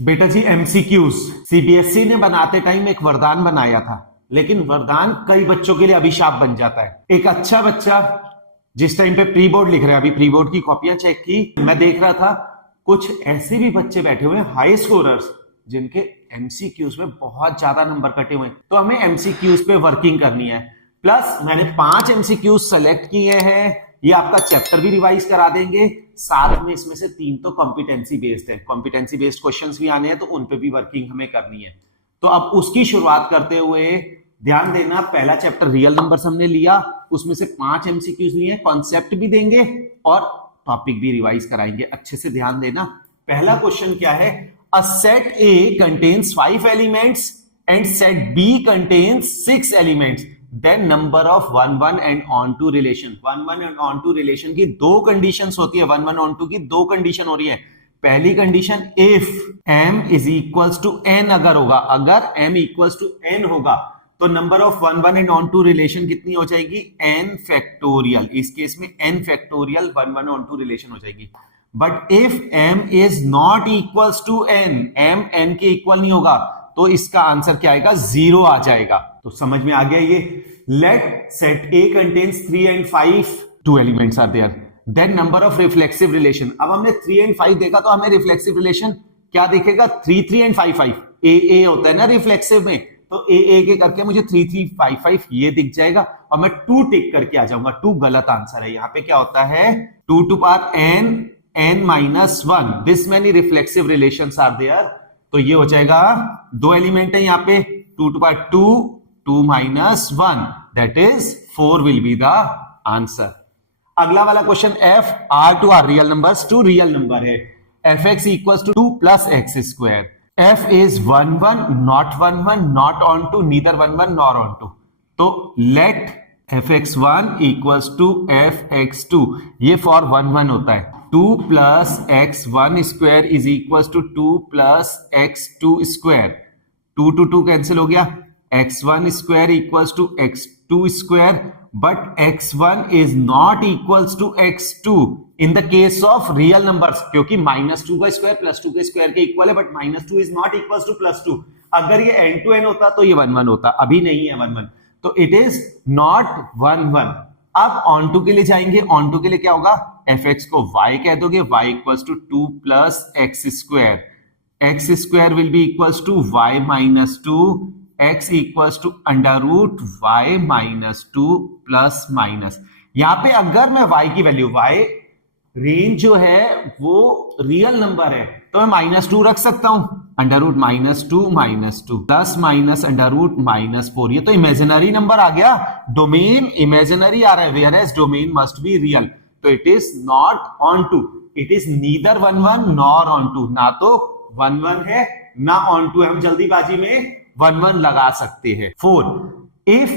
बेटा जी MCQs CBSE ने बनाते टाइम एक वरदान बनाया था, लेकिन वरदान कई बच्चों के लिए अभिशाप बन जाता है। एक अच्छा बच्चा जिस टाइम पे प्री बोर्ड लिख रहा है, अभी प्री बोर्ड की कॉपियां चेक की, मैं देख रहा था कुछ ऐसे भी बच्चे बैठे हुए हैं हाई स्कोरर्स जिनके एमसीक्यूज में बहुत ज्यादा नंबर कटे हुए हैं। तो हमें एमसीक्यूज पे वर्किंग करनी है। प्लस मैंने 5 एमसीक्यूज सेलेक्ट किए हैं, ये आपका चैप्टर भी रिवाइज करा देंगे, साथ में इसमें से 3 तो कॉम्पिटेंसी बेस्ड है। कॉम्पिटेंसी बेस्ड क्वेश्चंस भी आने हैं तो उन पे भी वर्किंग हमें करनी है। तो अब उसकी शुरुआत करते हुए ध्यान देना, पहला चैप्टर रियल नंबर्स हमने लिया, उसमें से 5 एमसीक्यूज लिए, कॉन्सेप्ट भी देंगे और टॉपिक भी रिवाइज कराएंगे। अच्छे से ध्यान देना। पहला क्वेश्चन क्या है, a set A contains 5 elements and set B contains 6 elements, then number of 1 1 and onto relation. 1 1 and onto relation की 2 कंडीशंस होती है। 1 1 ऑन टू की 2 कंडीशन हो रही है। पहली condition, if m is equals to n अगर होगा, अगर m इक्वल्स टू n होगा तो number of 1 1 and onto relation कितनी हो जाएगी, n फैक्टोरियल। इस केस में n factorial 1 1 onto relation हो जाएगी। But if m is not equals to n, m n के इक्वल नहीं होगा, तो इसका आंसर क्या आएगा, 0 आ जाएगा। तो समझ में आ गया ये। Let set A contains 3 and 5, 2 elements are there, then number of reflexive relation. अब हमने 3 and 5 देखा तो हमें रिफ्लेक्सिव रिलेशन क्या दिखेगा, 3 3 and 5 5। A होता है ना रिफ्लेक्सिव में, तो A के करके मुझे 3 3 5 5 ये दिख जाएगा और मैं 2 टिक करके आ जाऊंगा। 2 गलत आंसर है। यहां पे क्या होता है, 2 to power n minus 1, this many reflexive relations are there. तो ये हो जाएगा, 2 एलिमेंट है यहाँ पे, 2 to power 2 2 minus 1, that is 4 will be the answer। अगला वाला question, f r to r real numbers to real number है, fx equals to 2 plus x square, f is 1 1 not 1 1 not on to neither 1 1 nor on to। तो let fx1 equals to fx2, ये for 1 1 होता है। 2 plus x1 square is equals to 2 plus x2 square, 2 to 2 cancel हो गया, x1 square equals to x2 square, but x1 is not equals to x2 in the case of real numbers, क्योंकि -2 का square +2 के square के equal है, but -2 is not equals to +2। अगर ये n to n होता तो ये 1 1 होता, अभी नहीं है 1 1, तो इट इज नॉट 1 1। अब ऑन टू के लिए जाएंगे, ऑन टू के लिए क्या होगा, fx को y कह दोगे, y equals to 2 plus x square, x square will be equals to y minus 2, x equals to under root y minus 2 plus minus. यहां पे अगर मैं y की वैल्यू, y रेंज जो है वो रियल नंबर है, तो मैं -2 रख सकता हूं, under root -2 plus minus under root -4। ये तो इमेजिनरी नंबर आ गया, डोमेन इमेजिनरी आ रहा है, whereas domain must be real. तो it is not onto, it is neither 1 1 nor onto, ना तो 1 1 है ना ऑन टू है। हम जल्दीबाजी में 1 1 लगा सकते हैं। 4, if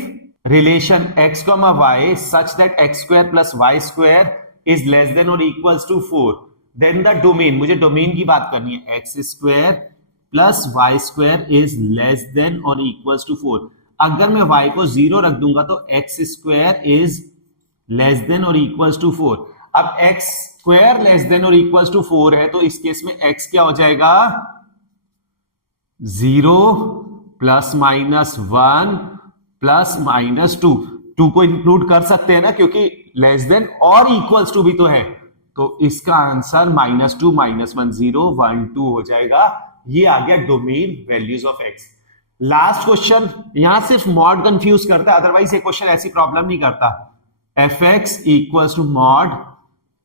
relation x, y such that x square plus y square is less than or equals to 4, then the domain, मुझे डोमेन की बात करनी है, x square plus y square is less than or equals to 4। अगर मैं y को 0 रख दूंगा तो x square is less than or equals to 4। अब x square less than or equals to 4 है, तो इस केस में x क्या हो जाएगा, 0 प्लस माइनस 1 प्लस माइनस 2 को इंक्लूड कर सकते हैं ना, क्योंकि लेस देन और इक्वल्स टू भी तो है। तो इसका आंसर -2 -1 0 1 2 हो जाएगा। ये आ गया domain values of x। Last question, यहां सिर्फ मॉड कंफ्यूज करता है, अदरवाइज ये क्वेश्चन ऐसी प्रॉब्लम नहीं करता। fx equals to mod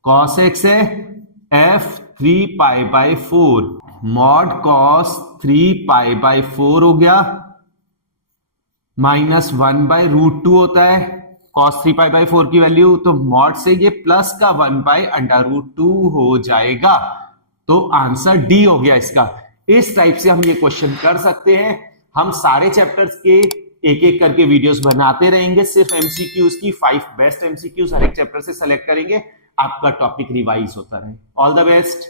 cos x है, f 3 pi by 4, mod cos 3 pi by 4 हो गया, -1 बाय रूट 2 होता है cos 3 पाई बाय 4 की वैल्यू, तो मॉड से ये प्लस का 1 बाय अंडर रूट 2 हो जाएगा। तो आंसर डी हो गया इसका। इस टाइप से हम ये क्वेश्चन कर सकते हैं। हम सारे चैप्टर्स के एक एक करके वीडियोस बनाते रहेंगे, सिर्फ एमसीक्यूज की 5 बेस्ट एमसीक्यूज हर एक चैप्टर से सेलेक्ट करेंगे, आपका टॉपिक रिवाइज होता रहे। All the best.